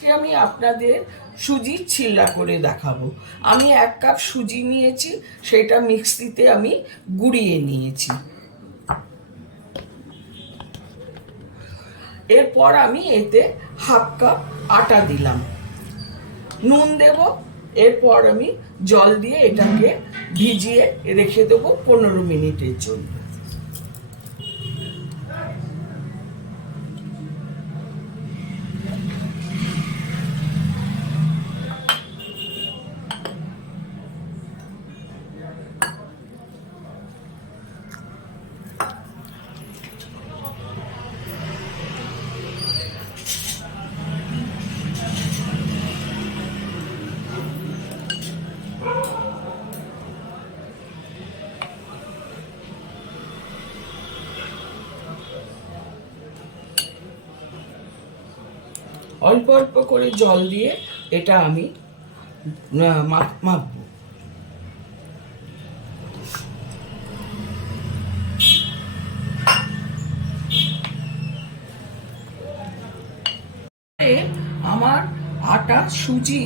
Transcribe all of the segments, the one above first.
আজকে আমি আপনাদের সুজির চিল্লা করে দেখাবো। আমি 1 কাপ সুজি নিয়েছি, সেটা মিক্সিতে আমি গুঁড়িয়ে নিয়েছি। এরপর আমি এতে 1/2 কাপ আটা দিলাম, নুন দেব। এরপর আমি জল দিয়ে এটাকে ভিজিয়ে রেখে দেবো 15 মিনিটের জন্য। অল্প অল্প করে জল দিয়ে এটা আমি মাখবো। আমার আটা সুজি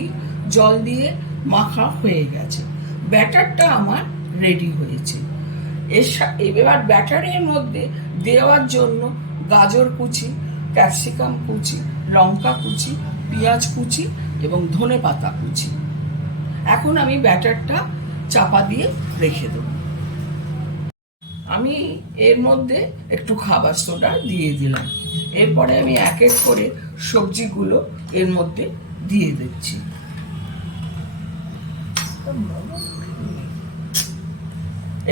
জল দিয়ে মাখা হয়ে গেছে, ব্যাটারটা আমার রেডি হয়েছে। এবার ব্যাটারের মধ্যে দেওয়ার জন্য গাজর কুচি, ক্যাপসিকাম কুচি, লঙ্কা কুচি, পেঁয়াজ কুচি এবং ধনেপাতা কুচি। এখন আমি ব্যাটারটা চাপা দিয়ে রেখে দেব। আমি এর মধ্যে একটু খাবার সোডা দিয়ে দিলাম। এরপরে আমি এক এক করে সবজিগুলো এর মধ্যে দিয়ে দিচ্ছি।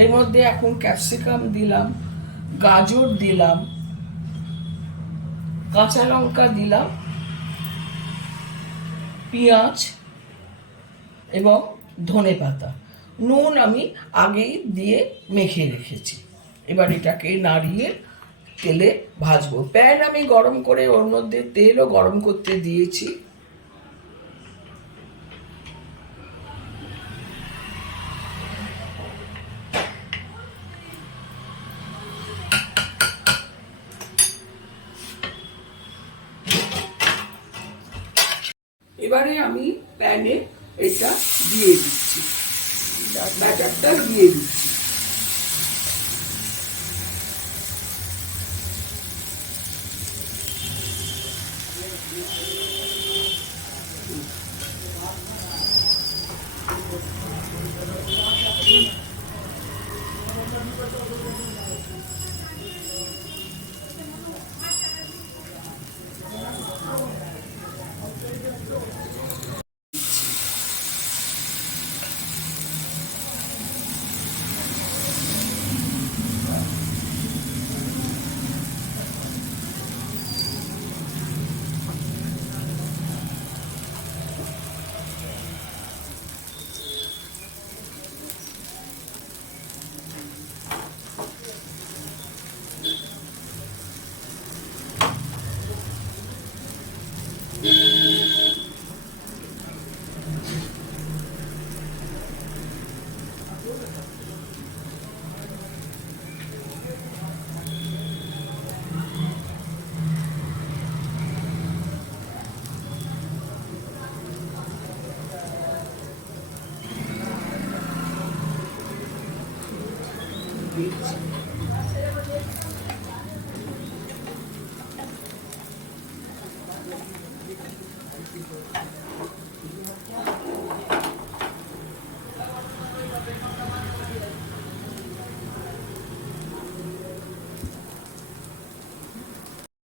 এর মধ্যে এখন ক্যাপসিকাম দিলাম, গাজর দিলাম, কাঁচা লঙ্কা দিলাম, পেঁয়াজ এবং ধনেপাতা। নুন আমি আগেই দিয়ে মেখে রেখেছি। এবার এটাকে নাড়িয়ে তেলে ভাজবো। প্যান আমি গরম করে ওর মধ্যে তেলও গরম করতে দিয়েছি। এবারে আমি প্যানে এটা দিয়ে দিচ্ছি, ব্যাটারটা দিয়ে দিচ্ছি।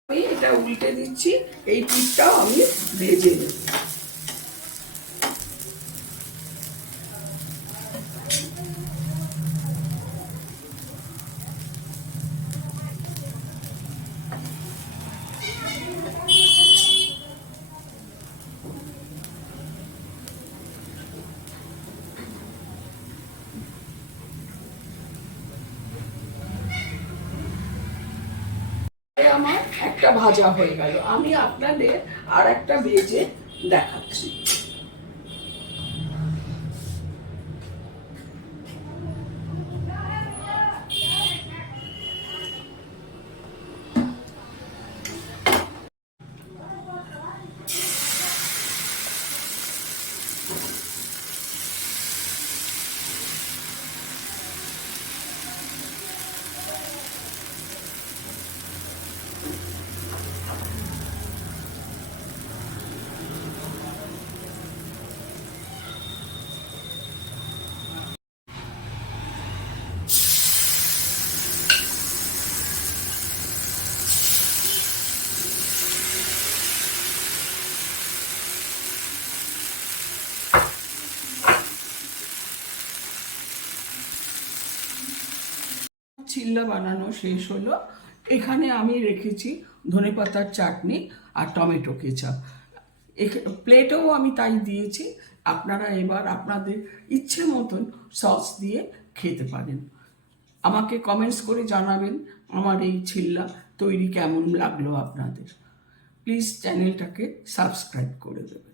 আমি এটা উল্টে দিচ্ছি, এই পিঠটাও আমি ভেজে নেব। আমার একটা ভাজা হয়ে গেল, আমি আপনাদের আর একটা ভেজে দেখাচ্ছি। চিল্লা বানানো শেষ হলো। এখানে আমি রেখেছি ধনেপাতার চাটনি আর টমেটো কেচাপ। প্লেটেও আমি তাই দিয়েছি। আপনারা এবার আপনাদের ইচ্ছে মতন সস দিয়ে খেতে পারেন। আমাকে কমেন্টস করে জানাবেন আমার এই চিল্লা তৈরি কেমন লাগলো আপনাদের। প্লিজ চ্যানেলটাকে সাবস্ক্রাইব করে দেবেন।